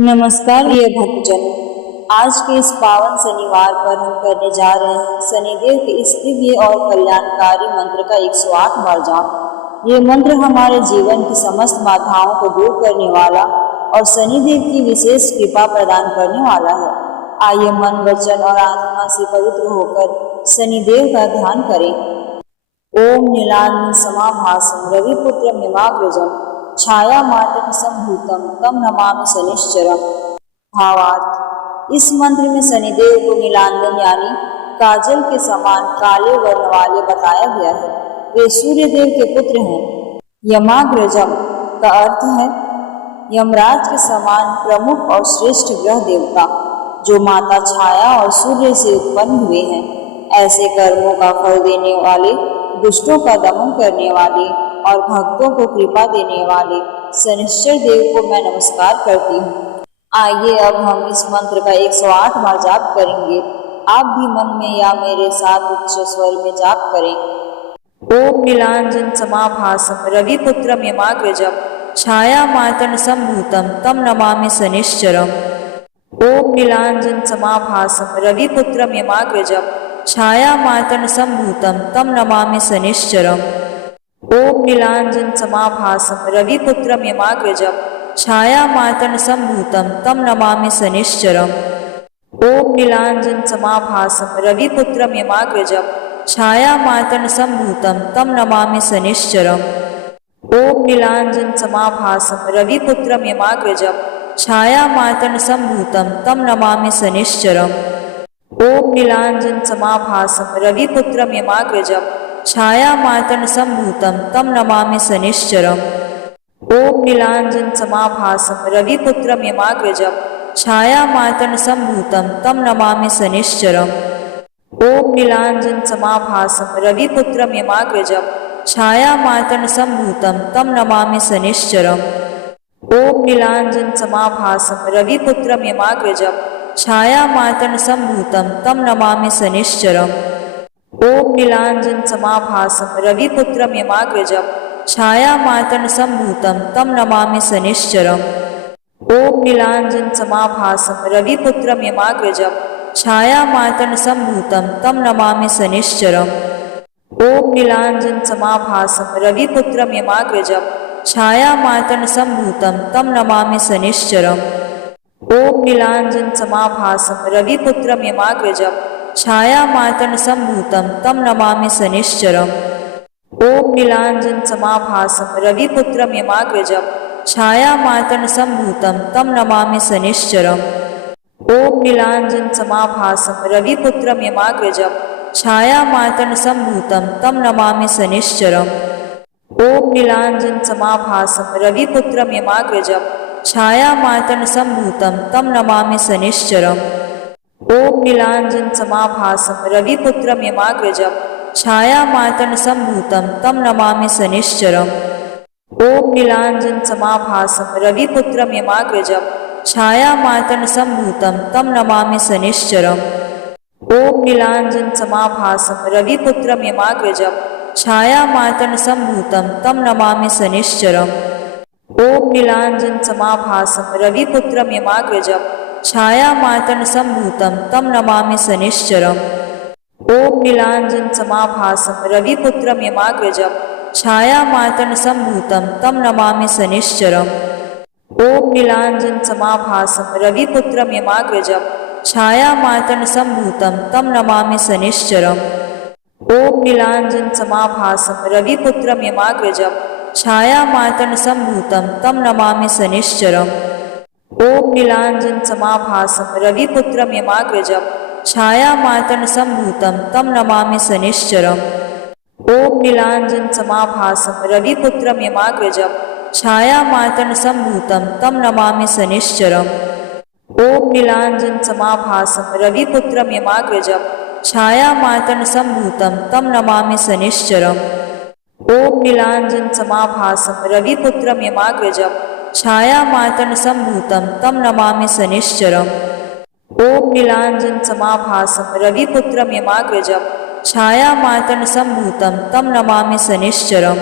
नमस्कार प्रिय भक्तजन, आज के इस पावन शनिवार पर हम करने जा रहे हैं शनिदेव के इस दिव्य और कल्याणकारी मंत्र का 108 बार जाप। ये मंत्र हमारे जीवन की समस्त बाधाओं को दूर करने वाला और शनिदेव की विशेष कृपा प्रदान करने वाला है। आइए मन, वचन और आत्मा से पवित्र होकर शनिदेव का ध्यान करें। ओम नीलांजन समाभासं रविपुत्र मिमाग्रजं छाया मातृ संभूतम तम नमामि शनिश्चरम। भावार्थ, इस मंत्र में शनिदेव को नीलांजन यानी काजल के समान काले वर्ण वाले बताया गया है। वे सूर्य देव के पुत्र हैं। यमाग्रजम का अर्थ है यमराज के समान प्रमुख और श्रेष्ठ ग्रह देवता, जो माता छाया और सूर्य से उत्पन्न हुए हैं। ऐसे कर्मों का फल देने वाले, दुष्टों का दमन करने वाले और भक्तों को कृपा देने वाले शनिश्चर देव को मैं नमस्कार करती हूँ। आइए अब हम इस मंत्र का 108 बार जाप करेंगे। आप भी मन में या मेरे साथ उच्च स्वर में जाप करें। ओम नीलांजन समाभासं रविपुत्रम यमाग्रजं छाया मातर् संभूतम तम नमामि शनिश्चरम। ओम नीलांजन समाभासं रविपुत्रम यमाग्रजं छाया मातर् संभूतम तम नमामि शनिश्चरम। ओम नीलांजन समाभासं रविपुत्रम यमाग्रजं छाया मातर् संभूतम तम नमामि शनिश्चरम। ओम नीलांजन समाभासं रविपुत्रम यमाग्रजं छाया मातर् संभूतम तम नमामि शनिश्चरम। ओम नीलांजन समाभासं रविपुत्रम यमाग्रजं छाया मातर् संभूतम तम नमामि शनिश्चरम। ओम नीलांजन समाभासं रविपुत्रम यमाग्रजं छाया मातर् संभूतम तम नमामि शनिश्चरम। ओम नीलांजन समाभासं रविपुत्रम यमाग्रजं छाया मातर् संभूतम तम नमामि शनिश्चरम। ओम नीलांजन समाभासं रविपुत्रम यमाग्रजं छाया मातर् संभूतम तम नमामि शनिश्चरम। ओम नीलांजन समाभासं रविपुत्रम यमाग्रजं छाया मातर् संभूतम तम नमामि शनिश्चरम। ओम नीलांजन समाभासं रविपुत्रम यमाग्रजं छाया मातर् संभूतम तम नमामि शनिश्चरम। ओम नीलांजन समाभासं रविपुत्रम यमाग्रजं छाया मातर् संभूतम तम नमामि शनिश्चरम। ओम नीलांजन समाभासं रविपुत्रम यमाग्रजं छाया मातर् संभूतम तम नमामि शनिश्चरम। ओम नीलांजन समाभासं रविपुत्रम यमाग्रजं छाया मातर् संभूतम तम नमामि शनिश्चरम। ओम नीलांजन समाभासं रविपुत्रम यमाग्रजं छाया मातर् संभूतम तम नमामि शनिश्चरम। ओम नीलांजन समाभासं रविपुत्रम यमाग्रजं छाया मातर् संभूतम तम नमामि शनिश्चरम। ओम नीलांजन समाभासं रविपुत्रम यमाग्रजं छाया मातर् संभूतम तम नमामि शनिश्चरम। ओम नीलांजन समाभासं रविपुत्रम यमाग्रजं छाया मातर् संभूतम तम नमामि शनिश्चरम। ओम नीलांजन समाभासं रविपुत्रम यमाग्रजं छाया मातर् संभूतम तम नमामि शनिश्चरम। ओम नीलांजन समाभासं रविपुत्रम यमाग्रजं छाया मातर् संभूतम तम नमामि शनिश्चरम। ओम नीलांजन समाभासं रविपुत्रम यमाग्रजं छाया मातर् संभूतम तम नमामि शनिश्चरम। ओम नीलांजन समाभासं रविपुत्रम यमाग्रजं छाया मातर् संभूतम तम नमामि शनिश्चरम। ओम नीलांजन समाभासं रविपुत्रम यमाग्रजं छाया मातर् संभूतम तम नमामि शनिश्चरम। ओम नीलांजन समाभासं रविपुत्रम यमाग्रजं छाया मातर् संभूतम तम नमामि शनिश्चरम। ओम नीलांजन समाभासं रविपुत्रम यमाग्रजं छाया मातर् संभूतम तम नमामि शनिश्चरम। ओम नीलांजन समाभासं रविपुत्रम यमाग्रजं छाया मातर् संभूतम तम नमामि शनिश्चरम। ओम नीलांजन समाभासं रविपुत्रम यमाग्रजं छाया मातर् संभूतम तम नमामि शनिश्चरम। ओम नीलांजन समाभासं रविपुत्रम यमाग्रजं छाया मातर् संभूतम तम नमामि शनिश्चरम। ओम नीलांजन समाभासं रविपुत्रम यमाग्रजं छाया मातर् संभूतम तम नमामि शनिश्चरम।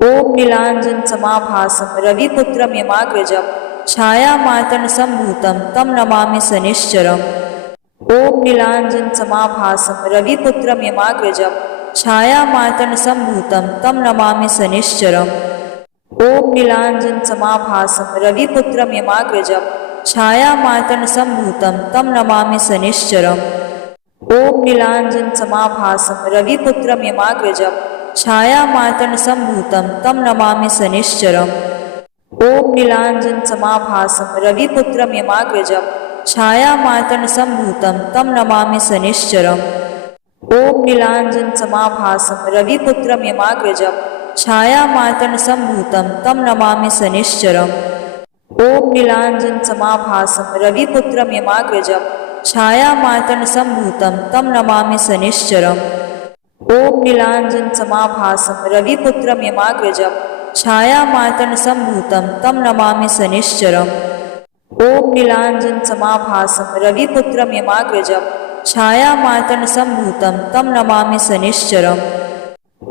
ओम नीलांजन समाभासं रविपुत्रम यमाग्रजं छायामार्तण्डसम्भूतं तं नमामि शनिश्चरम्। ॐ नीलाञ्जनसमाभासं रविपुत्रं यमाग्रजं छायामार्तण्डसम्भूतं तं नमामि शनिश्चरम्। ॐ नीलाञ्जनसमाभासं रविपुत्रं यमाग्रजं छायामार्तण्डसम्भूतं तं नमामि शनिश्चरम्। ॐ नीलाञ्जनसमाभासं रविपुत्रं यमाग्रजं छायामार्तण्डसम्भूतं तं नमामि शनिश्चरम्। ॐ नीलाञ्जनसमाभासं रविपुत्रं यमाग्रजं छायामार्तण्डसम्भूतं तं नमामि शनिश्चरम्। ॐ नीलाञ्जनसमाभासं रविपुत्रं यमाग्रजं छायामार्तण्डसम्भूतं तं नमामि शनिश्चरम्। ॐ नीलाञ्जनसमाभासं रविपुत्रं यमाग्रजं छायामार्तण्डसम्भूतं तं नमामि शनिश्चरम्। ॐ नीलाञ्जनसमाभासं रविपुत्रं यमाग्रजं छायामार्तण्डसम्भूतं तं नमामि शनिश्चरम्। ॐ नीलाञ्जनसमाभासं रविपुत्रं यमाग्रजं छायामार्तण्डसम्भूतं तं नमामि शनिश्चरम्।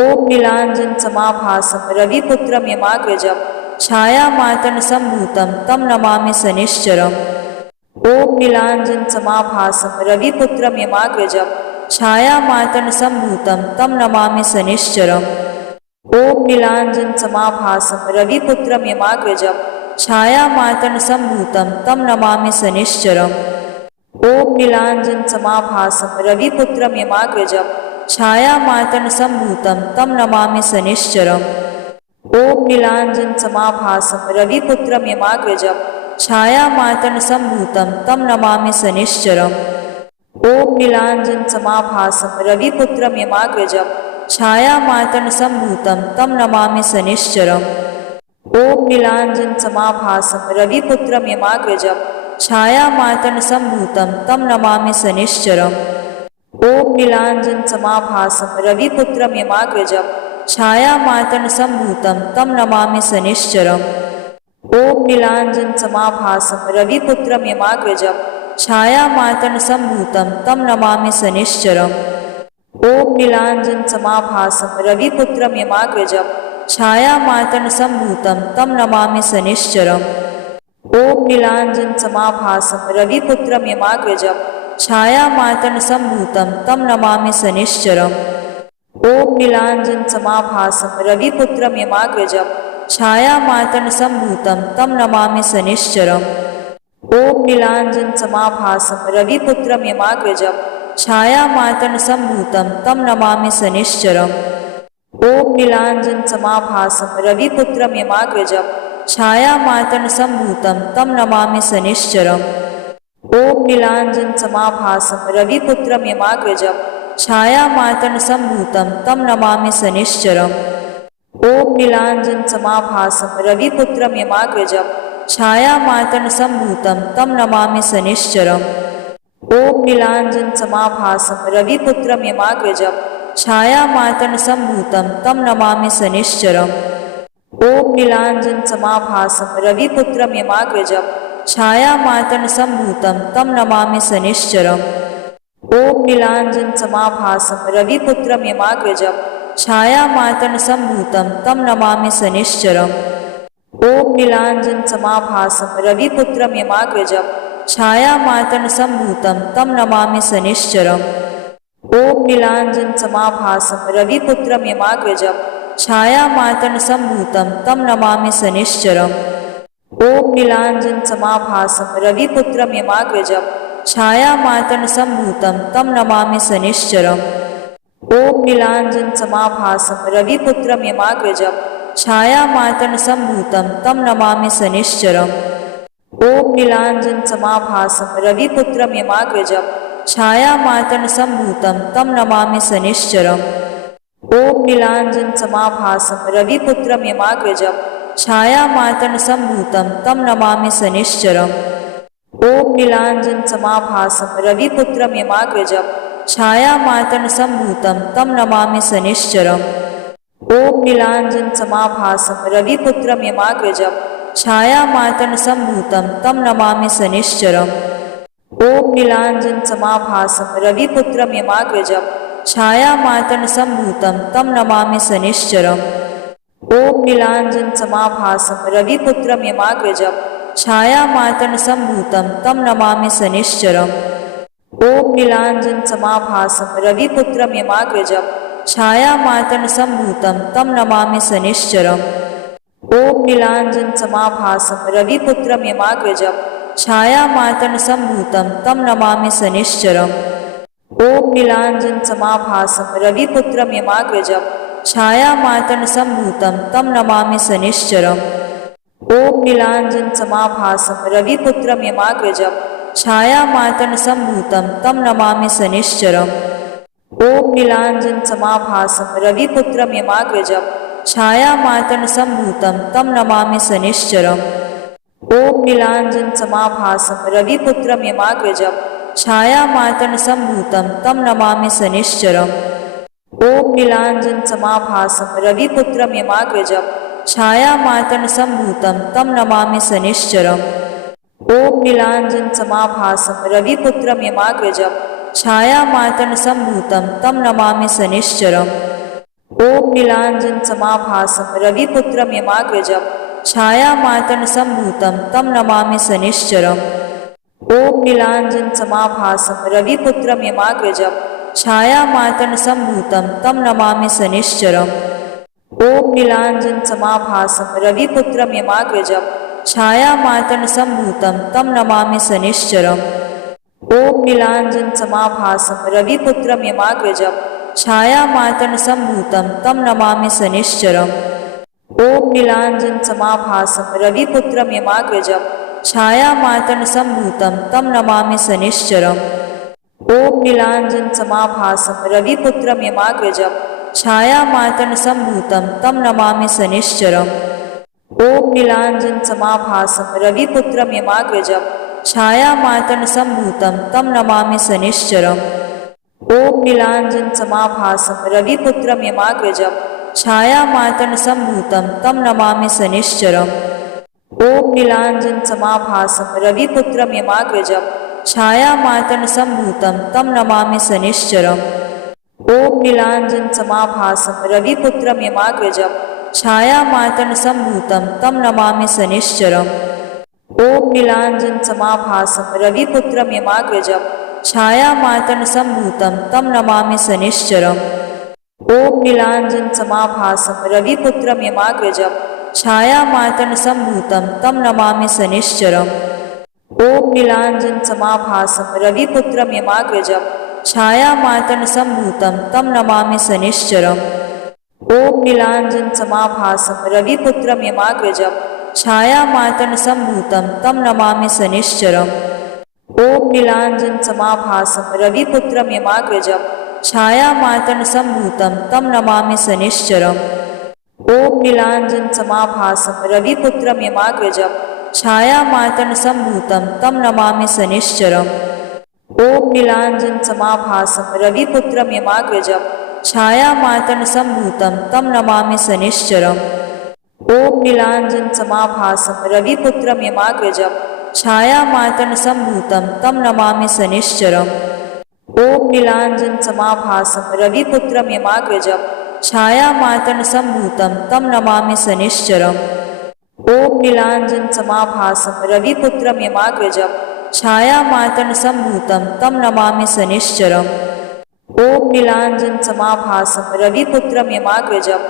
ॐ नीलाञ्जनसमाभासं रविपुत्रं यमाग्रजं छायामार्तण्डसम्भूतं तं नमामि शनिश्चरम्। ॐ नीलाञ्जनसमाभासं रविपुत्रं यमाग्रजं छायामार्तण्डसम्भूतं तं नमामि शनिश्चरम्। ॐ नीलाञ्जनसमाभासं रविपुत्रं यमाग्रजं छायामार्तण्डसम्भूतं तं नमामि शनिश्चरम्। ॐ नीलाञ्जनसमाभासं रविपुत्रं यमाग्रजं छायामार्तण्डसम्भूतं तं नमामि शनिश्चरम्। ॐ नीलाञ्जनसमाभासं रविपुत्रं यमाग्रजं छायामार्तण्डसम्भूतं तं नमामि शनिश्चरम्। ॐ नीलाञ्जनसमाभासं रविपुत्रं यमाग्रजं छायामार्तण्डसम्भूतं तं नमामि शनिश्चरम्। ॐ नीलाञ्जनसमाभासं रविपुत्रं यमाग्रजं छायामार्तण्डसम्भूतं तं नमामि शनिश्चरम्। ॐ नीलाञ्जनसमाभासं रविपुत्रं यमाग्रजं छायामार्तण्डसम्भूतं तं नमामि शनिश्चरम्। ॐ नीलाञ्जनसमाभासं रविपुत्रं यमाग्रजं छायामार्तण्डसम्भूतं तं नमामि शनिश्चरम्। ॐ नीलाञ्जनसमाभासं रविपुत्रं यमाग्रजं छायामार्तण्डसम्भूतं तं नमामि शनिश्चरम्। ॐ नीलाञ्जनसमाभासं रविपुत्रं यमाग्रजं छायामार्तण्डसम्भूतं तं नमामि शनिश्चरम्। ॐ नीलाञ्जनसमाभासं रविपुत्रं यमाग्रजं छायामार्तण्डसम्भूतं तं नमामि शनिश्चरम्। ॐ नीलाञ्जनसमाभासं रविपुत्रं यमाग्रजं छायामार्तण्डसम्भूतं तं नमामि शनिश्चरम्। ॐ नीलाञ्जनसमाभासं रविपुत्रं यमाग्रजं छायामार्तण्डसम्भूतं तं नमामि शनिश्चरम्। ॐ नीलाञ्जनसमाभासं रविपुत्रं यमाग्रजं छायामार्तण्डसम्भूतं तं नमामि शनिश्चरम्। ॐ नीलाञ्जनसमाभासं रविपुत्रं यमाग्रजं छायामार्तण्डसम्भूतं तं नमामि शनिश्चरम्। ॐ नीलाञ्जनसमाभासं रविपुत्रं यमाग्रजं छायामार्तण्डसम्भूतं तं नमामि शनिश्चरम्। ॐ नीलाञ्जनसमाभासं रविपुत्रं यमाग्रजं छायामार्तण्डसम्भूतं तं नमामि शनिश्चरम्। ॐ नीलाञ्जनसमाभासं रविपुत्रं यमाग्रजं छायामार्तण्डसम्भूतं तं नमामि शनिश्चरम्। ॐ नीलाञ्जनसमाभासं रविपुत्रं यमाग्रजं छायामार्तण्डसम्भूतं तं नमामि शनिश्चरम्। ॐ नीलाञ्जनसमाभासं रविपुत्रं यमाग्रजं छायामार्तण्डसम्भूतं तं नमामि शनिश्चरम्। ॐ नीलाञ्जनसमाभासं रविपुत्रं यमाग्रजं छायामार्तण्डसम्भूतं तं नमामि शनिश्चरम्। ॐ नीलाञ्जनसमाभासं रविपुत्रं यमाग्रजं छायामार्तण्डसम्भूतं तं नमामि शनिश्चरम्। ॐ नीलाञ्जनसमाभासं रविपुत्रं यमाग्रजं छायामार्तण्डसम्भूतं तं नमामि शनिश्चरम्। ॐ नीलाञ्जनसमाभासं रविपुत्रं यमाग्रजं छायामार्तण्डसम्भूतं तं नमामि शनिश्चरम्। ॐ नीलाञ्जनसमाभासं रविपुत्रं यमाग्रजं छायामार्तण्डसम्भूतं तं नमामि शनिश्चरम्। ॐ नीलाञ्जनसमाभासं रविपुत्रं यमाग्रजं छायामार्तण्डसम्भूतं तं नमामि शनिश्चरम्। ॐ नीलाञ्जनसमाभासं रविपुत्रं यमाग्रजं छायामार्तण्डसम्भूतं तं नमामि शनिश्चरम्। ॐ नीलाञ्जनसमाभासं रविपुत्रं यमाग्रजं छायामार्तण्डसम्भूतं तं नमामि शनिश्चरम्। ॐ नीलाञ्जनसमाभासं रविपुत्रं यमाग्रजं छायामार्तण्डसम्भूतं तं नमामि शनिश्चरम्। ॐ नीलाञ्जनसमाभासं रविपुत्रं यमाग्रजं छायामार्तण्डसम्भूतं तं नमामि शनिश्चरम्। ॐ नीलाञ्जनसमाभासं रविपुत्रं यमाग्रजं छायामार्तण्डसम्भूतं तं नमामि शनिश्चरम्। ॐ नीलाञ्जनसमाभासं रविपुत्रं यमाग्रजं छायामार्तण्डसम्भूतं तं नमामि शनिश्चरम्। ॐ नीलाञ्जनसमाभासं रविपुत्रं यमाग्रजं छायामार्तण्डसम्भूतं तं नमामि शनिश्चरम्। ॐ नीलाञ्जनसमाभासं रविपुत्रं यमाग्रजं छायामार्तण्डसम्भूतं तं नमामि शनिश्चरम्। ॐ नीलाञ्जनसमाभासं रविपुत्रं यमाग्रजं छायामार्तण्डसम्भूतं तं नमामि शनिश्चरम्। ॐ नीलाञ्जनसमाभासं रविपुत्रं यमाग्रजं छायामार्तण्डसम्भूतं तं नमामि शनिश्चरम्। ॐ नीलाञ्जनसमाभासं रविपुत्रं यमाग्रजं छायामार्तण्डसम्भूतं तं नमामि शनिश्चरम्। ॐ नीलाञ्जनसमाभासं रविपुत्रं यमाग्रजं छायामार्तण्डसम्भूतं तं नमामि शनिश्चरम्। ॐ नीलाञ्जनसमाभासं रविपुत्रं यमाग्रजं छायामार्तण्डसम्भूतं तं नमामि शनिश्चरम्। ॐ नीलाञ्जनसमाभासं रविपुत्रं यमाग्रजं छायामार्तण्डसम्भूतं तं नमामि शनिश्चरम्। ॐ नीलाञ्जनसमाभासं रविपुत्रं यमाग्रजं छायामार्तण्डसम्भूतं तं नमामि शनिश्चरम्। ॐ नीलाञ्जनसमाभासं रविपुत्रं यमाग्रजं छायामार्तण्डसम्भूतं तं नमामि शनिश्चरम्। ॐ नीलाञ्जनसमाभासं रविपुत्रं यमाग्रजं छायामार्तण्डसम्भूतं तं नमामि शनिश्चरम्। ॐ नीलाञ्जनसमाभासं रविपुत्रं यमाग्रजं छायामार्तण्डसम्भूतं तं नमामि शनिश्चरम्। ॐ नीलाञ्जनसमाभासं रविपुत्रं यमाग्रजं छायामार्तण्डसम्भूतं तं नमामि शनिश्चरम्। ॐ नीलाञ्जनसमाभासं रविपुत्रं यमाग्रजं छायामार्तण्डसम्भूतं तं नमामि शनिश्चरम्। ॐ नीलाञ्जनसमाभासं रविपुत्रं यमाग्रजं छायामार्तण्डसम्भूतं तं नमामि शनिश्चरम्। ॐ नीलाञ्जनसमाभासं रविपुत्रं यमाग्रजं छायामार्तण्डसम्भूतं तं नमामि शनिश्चरम्। ॐ नीलाञ्जनसमाभासं रविपुत्रं यमाग्रजं छायामार्तण्डसम्भूतं तं नमामि शनिश्चरम्। ॐ नीलाञ्जनसमाभासं रविपुत्रं यमाग्रजं छायामार्तण्डसम्भूतं तं नमामि शनिश्चरम्। ॐ नीलाञ्जनसमाभासं रविपुत्रं यमाग्रजं छायामार्तण्डसम्भूतं तं नमामि शनिश्चरम्। ॐ नीलाञ्जनसमाभासं रविपुत्रं यमाग्रजं छायामार्तण्डसम्भूतं तं नमामि शनिश्चरम्। ॐ नीलाञ्जनसमाभासं रविपुत्रं यमाग्रजं छायामार्तण्डसम्भूतं तं नमामि शनिश्चरम्। ॐ नीलाञ्जनसमाभासं रविपुत्रं यमाग्रजं छायामार्तण्डसम्भूतं तं नमामि शनिश्चरम्। ॐ नीलाञ्जनसमाभासं रविपुत्रं यमाग्रजं छायामार्तण्डसम्भूतं तं नमामि शनिश्चरम्। ॐ नीलाञ्जनसमाभासं रविपुत्रं यमाग्रजं छायामार्तण्डसम्भूतं तं नमामि शनिश्चरम्। ॐ नीलाञ्जनसमाभासं रविपुत्रं यमाग्रजं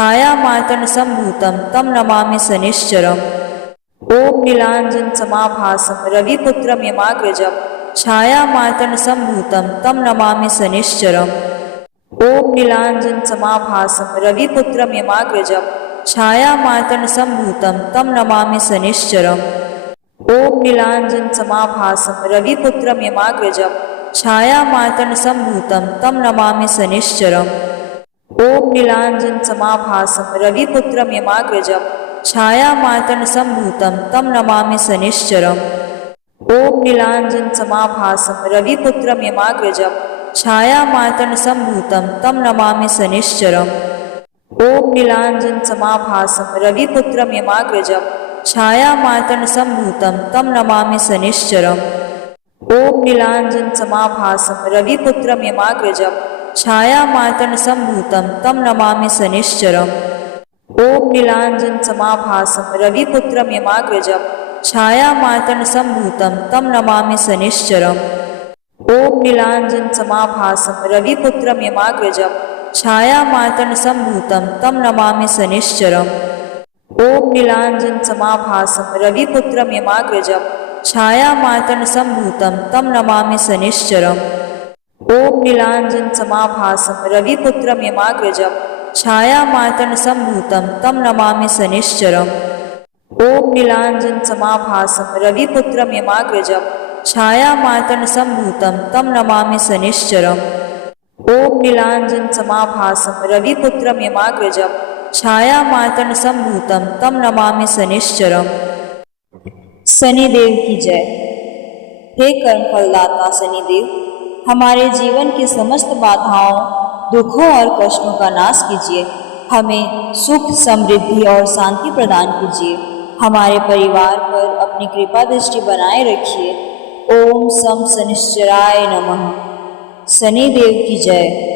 छायामार्तण्डसम्भूतं तं नमामि शनिश्चरम्। ॐ नीलाञ्जनसमाभासं रविपुत्रं यमाग्रजं छायामार्तण्डसम्भूतं तं नमामि शनिश्चरम्। ॐ नीलाञ्जनसमाभासं रविपुत्रं यमाग्रजं छायामार्तण्डसम्भूतं तं नमामि शनिश्चरम्। ॐ नीलाञ्जनसमाभासं रविपुत्रं यमाग्रजं छायामार्तण्डसम्भूतं तं नमामि शनिश्चरम्। ॐ नीलाञ्जनसमाभासं रविपुत्रं यमाग्रजं छायामार्तण्डसम्भूतं तं नमामि शनिश्चरम्। ॐ नीलाञ्जनसमाभासं रविपुत्रं यमाग्रजं छायामार्तण्डसम्भूतं तं नमामि शनिश्चरम्। ॐ नीलाञ्जनसमाभासं रविपुत्रं यमाग्रजं छायामार्तण्डसम्भूतं तं नमामि शनिश्चरम्। ॐ नीलाञ्जनसमाभासं रविपुत्रं यमाग्रजं छायामार्तण्डसम्भूतं तं नमामि शनिश्चरम्। ॐ नीलाञ्जनसमाभासं रविपुत्रं यमाग्रजं छायामातर्न सम्भूतं तं नमामि शनिश्चरम्। ॐ नीलाञ्जन समाभासं रविपुत्रं यमाग्रजं छायामातर्न सम्भूतं तं नमामि शनिश्चरम्। ॐ नीलाञ्जन समाभासं रविपुत्रं यमाग्रजं छायामातर्न सम्भूतं तं नमामि शनिश्चरम्। ॐ नीलाञ्जन समाभासं रविपुत्रं यमाग्रजं छायामातर्न सम्भूतं तं नमामि शनिश्चरम्। ॐ नीलाञ्जन समाभासं रविपुत्रं यमाग्रजं छायामातर्न सम्भूतं तं नमामि शनिश्चरम्। ॐ नीलाञ्जन समाभासं रविपुत्रं यमाग्रजं छायामातर्न सम्भूतं तं नमामि शनिश्चरम्। शनिदेव की जय। हे कर्मफलदाता शनिदेव, हमारे जीवन की समस्त बाधाओं, दुखों और कष्टों का नाश कीजिए। हमें सुख, समृद्धि और शांति प्रदान कीजिए। हमारे परिवार पर अपनी कृपा दृष्टि बनाए रखिए। ओम सम शनिश्चराय नमः। शनिदेव की जय।